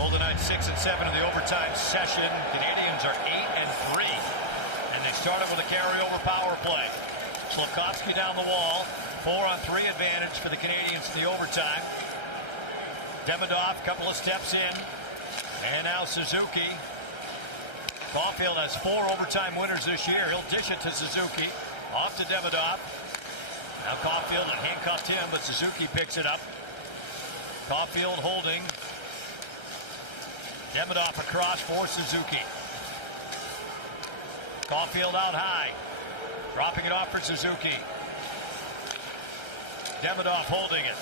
Golden Knights 6 and 7 in the overtime session. Canadiens are 8 and 3. And they started with a carryover power play. Slafkovsky down the wall. 4-on-3 advantage for the Canadiens in the overtime. Demidov, couple of steps in. And now Suzuki. Caulfield has 4 overtime winners this year. He'll dish it to Suzuki. Off to Demidov. Now Caulfield handcuffed him, but Suzuki picks it up. Caulfield holding. Demidov across for Suzuki. Caulfield out high. Dropping it off for Suzuki. Demidov holding it.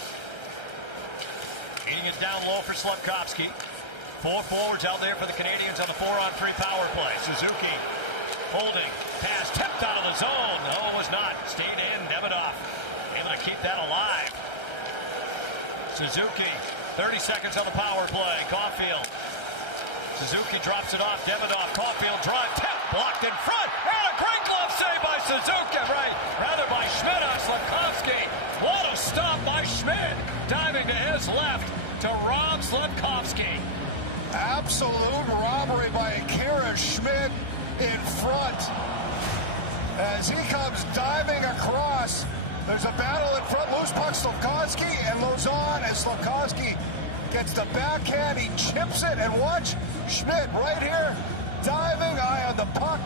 Beating it down low for Slafkovsky. 4 forwards out there for the Canadiens on the 4-on-3 power play. Suzuki holding. Pass tipped out of the zone. No, it was not. Stayed in. Demidov able to keep that alive. Suzuki, 30 seconds on the power play. Caulfield. Suzuki drops it off. Demidov. Caulfield drive. Tip. Blocked in front. And a great glove save by Suzuki. Right. Rather by Schmid on Slafkovsky. What a stop by Schmid. Diving to his left to rob Slafkovsky. Absolute robbery by Akira Schmid in front. As he comes diving across, there's a battle in front. Loose puck, Slafkovsky and Lauzon as Slafkovsky gets the backhand. He chips it, and watch Schmid right here diving, eye on the puck,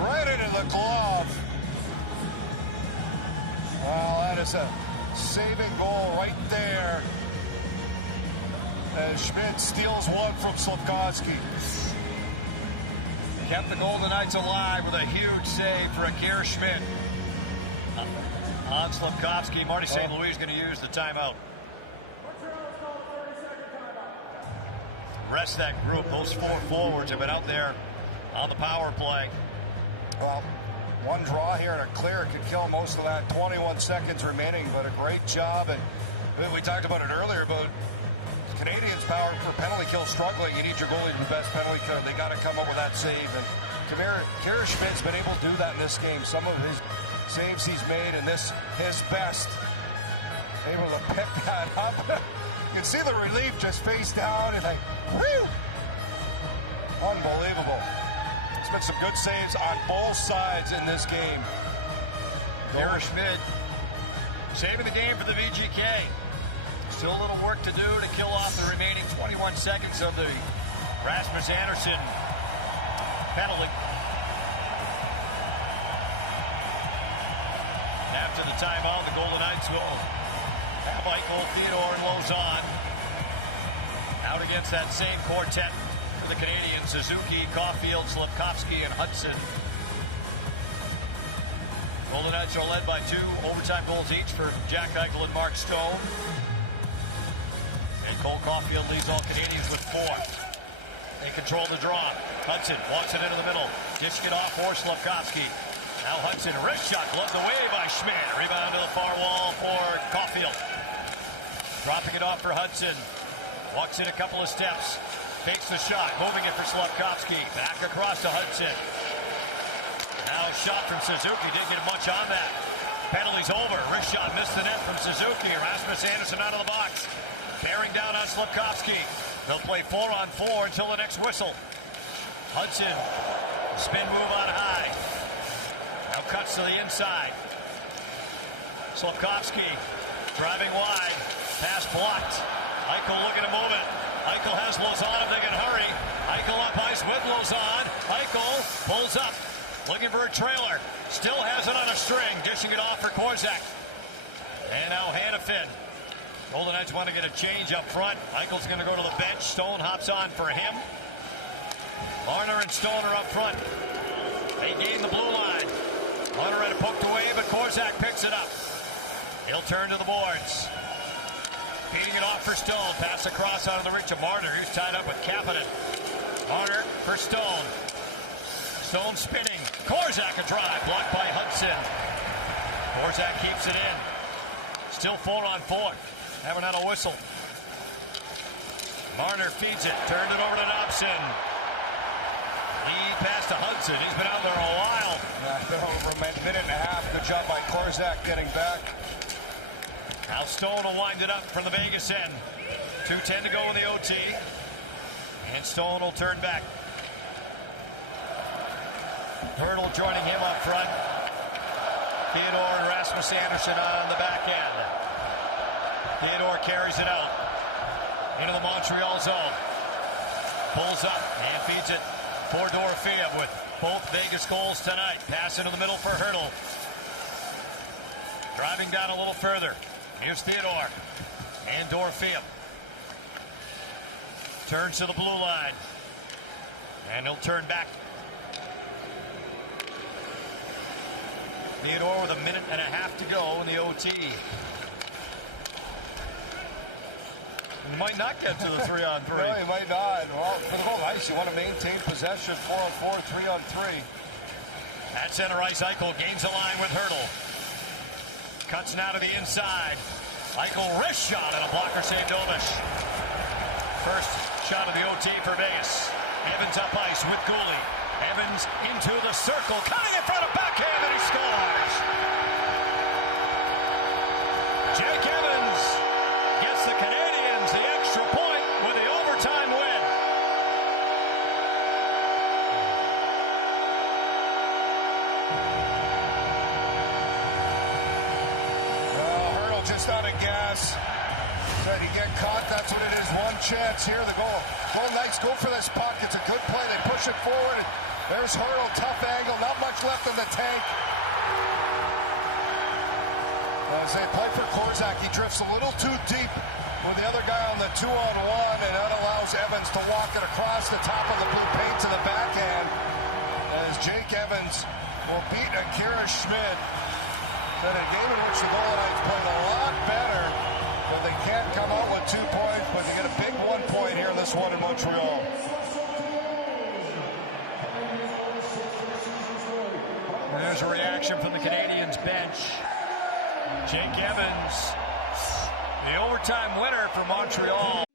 right into the glove. Well, that is a saving goal right there. As Schmid steals one from Slafkovsky. Kept the Golden Knights alive with a huge save for Akira Schmid. On Slafkovsky, Marty St. Louis is going to use the timeout. Rest of that group, those 4 forwards have been out there on the power play. Well, one draw here and a clear could kill most of that. 21 seconds remaining, but a great job. And we talked about it earlier, but Canadiens' power for penalty kill struggling. You need your goalie to be the best penalty killer. They got to come up with that save. And Akira Schmid's been able to do that in this game. Some of his saves he's made, and this his best. Able to pick that up. You can see the relief just face down and like, whew! Unbelievable. There's been some good saves on both sides in this game. Akira Schmid saving the game for the VGK. Still a little work to do to kill off the remaining 21 seconds of the Rasmus Andersson penalty. After the timeout, the Golden Knights will have Eichel, Theodore, and Lauzon out against that same quartet for the Canadiens. Suzuki, Caulfield, Slafkovsky, and Hudson. Golden Knights are led by 2 overtime goals each for Jack Eichel and Mark Stone. And Cole Caulfield leads all Canadiens with 4. They control the draw. Hudson walks it into the middle. Dishing it off for Slafkovsky. Now Hudson, wrist shot, gloved away by Schmid. Rebound to the far wall for Caulfield. Dropping it off for Hudson. Walks in a couple of steps. Takes the shot, moving it for Slafkovsky. Back across to Hudson. Now shot from Suzuki. Didn't get much on that. Penalty's over. Wrist shot missed the net from Suzuki. Rasmus Andersson out of the box. Bearing down on Slafkovsky. They'll play 4-on-4 until the next whistle. Hudson, spin move on high. Now cuts to the inside. Slafkovsky driving wide. Pass blocked. Eichel looking to move it. Eichel has Lauzon if they can hurry. Eichel up ice with Lauzon. Eichel pulls up. Looking for a trailer. Still has it on a string. Dishing it off for Korzak. And now Hanifin. Golden Knights want to get a change up front. Eichel's going to go to the bench. Stone hops on for him. Marner and Stone are up front. They gain the blue line. Marner had it poked away, but Korzak picks it up. He'll turn to the boards. Feeding it off for Stone. Pass across out of the reach of Marner. He's tied up with Kapanen. Marner for Stone. Stone spinning. Korzak a drive. Blocked by Hudson. Korzak keeps it in. Still 4-on-4. Haven't had a whistle. Marner feeds it. Turned it over to Dobson. He passed to Hudson. He's been out there a while. Yeah, been over a minute and a half. Good job by Korzak getting back. Now Stone will wind it up from the Vegas end. 2:10 to go in the OT. And Stone will turn back. Hurdle joining him up front. Theodore and Rasmus Anderson on the back end. Theodore carries it out into the Montreal zone. Pulls up and feeds it for Dorofeev with both Vegas goals tonight. Pass into the middle for Hurdle. Driving down a little further. Here's Theodore and Dorofeev. Turns to the blue line. And he'll turn back. Theodore with a minute and a half to go in the OT. He might not get to the 3-on-3. No, he might not. Well, for the whole ice, you want to maintain possession. 4-on-4, 3-on-3. At center ice, Eichel gains a line with Hurdle. Cuts now to the inside. Eichel wrist shot and a blocker save Dovish. First shot of the OT for Vegas. Evans up ice with Gooley. Evans into the circle, cutting in front of backhand, and he scores. Jake Evans gets the Canadiens the extra point with the overtime win. Well, Hurdle just out of gas. Said he get caught, that's what it is. One chance here, the goal. Golden Knights go for this puck. It's a good play. They push it forward. There's Hurdle, tough angle, not much left in the tank. As they play for Korzak, he drifts a little too deep with the other guy on the 2-on-1, and that allows Evans to walk it across the top of the blue paint to the backhand. As Jake Evans will beat Akira Schmid. In a game in which the Golden Knights played a lot better, but they can't come out with 2 points, but they get a big 1 point here in this one in Montreal. There's a reaction from the Canadiens bench. Jake Evans, the overtime winner for Montreal.